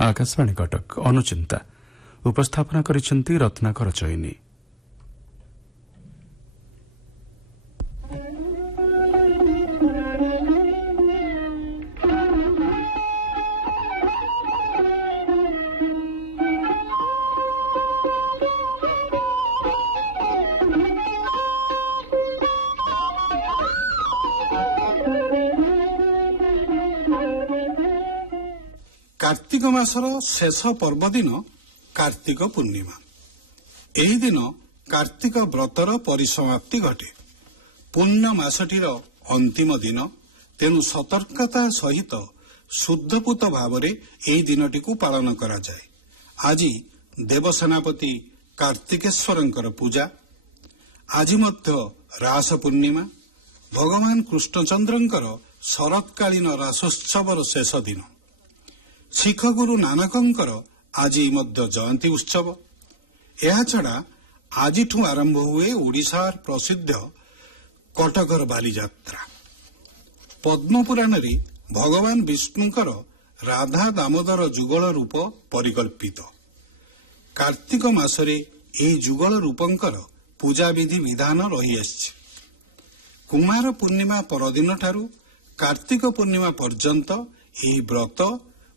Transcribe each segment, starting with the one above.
आकाशवाणी कटक अनुचिंता उपस्थापना करिसेंती रत्नाकर चैनी। कार्तिक मासर शेष पर्व दिन कार्तिक पूर्णिमा। एही दिन कार्तिक व्रतर परिसमाप्ति घटे। पूर्ण मासटीर अंतिम दिन, तेणु सतर्कता सहित शुद्धपूत भाव एही दिनटी पालन करा जाए। आज देवसेनापति कार्तिकेश्वरंकर पूजा। आज मध्य रास पूर्णिमा, भगवान कृष्णचंद्रंकर शरत्कालीन रासोत्सवर शेष दिन। शिख गुरु नानकंकर आज मध्य जयंती उत्सव। यह छड़ा आज आरंभ हुए ओडिशार प्रसिद्ध कटकर बालीजात्रा। पद्मपुराण रे भगवान विष्णुकर राधा दामोदर जुगल रूप परिकल्पित। कार्तिक मासरे एही जुगल रूपंकर पूजा विधि विधान रही आछि। कुमार पूर्णिमा परदिन ठारू कार्तिक पूर्णिमा पर्यंत एही व्रत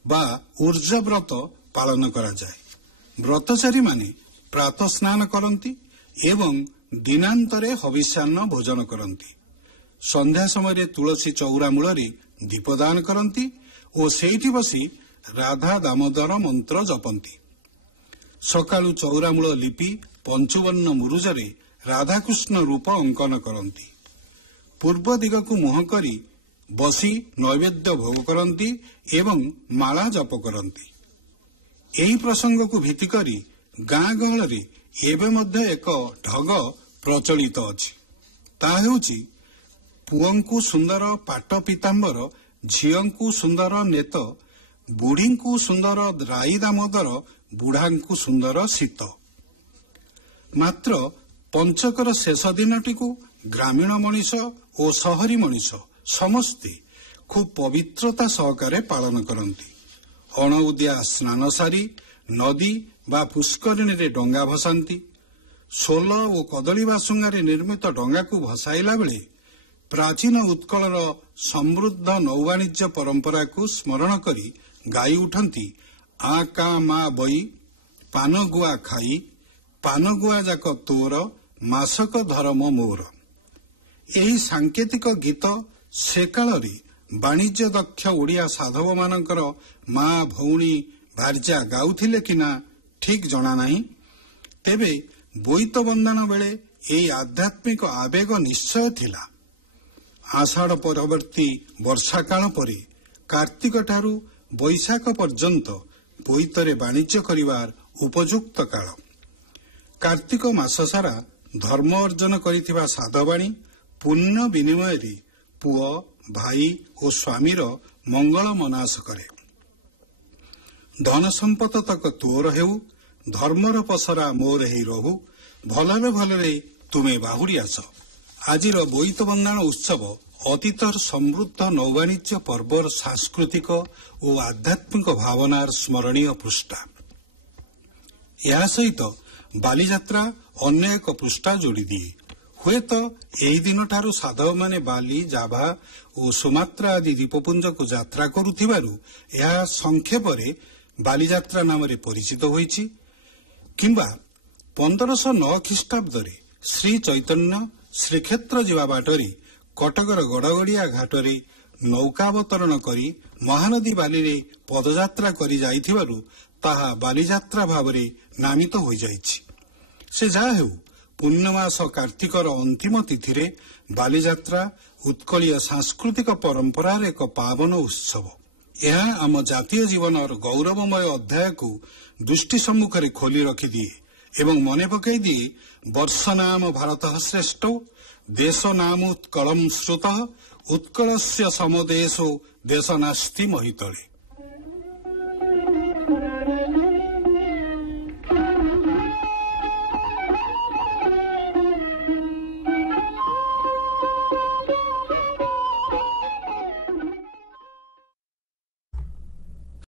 बा ऊर्जा व्रत पालन करा जाए। व्रतचारी माने प्रातः स्नान करती एवं दिनांतरे हविष्यान्न भोजन करती। संध्या समय तुलसी चौरा मूल दीपदान करती और सेठी बसी राधा दामोदर मंत्र जपती। सकाळु चौरा मूल लिपि पंचवर्ण मुरुजरे राधाकृष्ण रूप अंकन करती। पूर्व दिग को मुह करी बसी नैवेद्य भोग करती एवं माला जप करती। एही प्रसंग को भित्ति करी गाँ गहल एवं मध्य एक ढग प्रचलित अछि। ता हेउछि पुओंकु सुंदर पाट पीतांबर, झियंकु सुंदर नेत, बुढ़ींकु सुंदर राई दामोदर, बुढ़ांकु सुंदर शीत। मात्र पंचकर शेष दिनटी ग्रामीण मनीष और सहरी मनीष समस्ते खूब पवित्रता सहकारे पालन करती। अणउदिया स्नान सारी नदी बा पुष्करिणी रे डंगा भसांती। सोल और कदली बासुंगारे निर्मित डंगा को भसाइला बेले प्राचीन उत्कलर समृद्ध नौवाणिज्य परंपरा को स्मरण करी गाई उठंती आ का मा बई पानगुआ खाई, पानगुआ जाक तोर, मासक धर्म मोर। एही सांकेतिक गीत से कालरे वाणिज्य दक्ष ओडिया साधव मानकर माँ भौणी भार्या गाउथिले किना ठीक जना नाही। तेबे बोईत बंधन बेले एही आध्यात्मिक आवेग निश्चय थिला। आषाढ़ परवर्ती वर्षा काल परे कार्तिक ठारू बैशाख पर्यंत बोईतरे वाणिज्य करिवार उपयुक्त काल। कार्तिक मास सारा धर्म अर्जन करिथिबा साधवाणी पुण्य विनिमय रे पुओ भाई और स्वामीर मंगल मनास करे। धन संपत तक तोर हेउ, धर्मर पसरा मोर हेई रहु, भलरे भलरे तुमे बाहुरी आस। आजिर बोईत बंदाण उत्सव अतीतर समृद्ध नौवाणिज्य पर्वर सांस्कृतिक और आध्यात्मिक भावनार स्मरणीय पृष्ठा। या सहित बालीजात्रा अन्य एक पृष्ठा जोड़ी दिए। हुए तो यही दिन ठारू साधव माने बाली, जाभा और सुमात्रा आदि द्वीपपुंज को यात्रा करुथिबारु यह संक्षेपरे बालीजात्रा नाम परिचित होईछि। किंबा 1509 ख्रीष्टाब्द श्री चैतन्य श्रीक्षेत्र जीवा बाटरे कटकर गड़गड़िया घाटरे नौकावतरण करी महानदी बाली पदयात्रा करी जाइथिबारु ताहा बालीजात्रा भावरे नामित होई जाइछि। से जा हेउ पूर्णमास कार्तिकर अंतिम तिथि बालीजात्रा उत्कलीय सांस्कृतिक परंपरार एक पावन उत्सव। यह आम जातीय जीवन गौरवमय अध्याय को दृष्टि सम्मुखें खोली रखिदिए एवं मने पकई दिए वर्ष नाम भारत श्रेष्ठ, देश नाम उत्कलम श्रुत, उत्कलस्य समदेशो देश नास्ति महितले।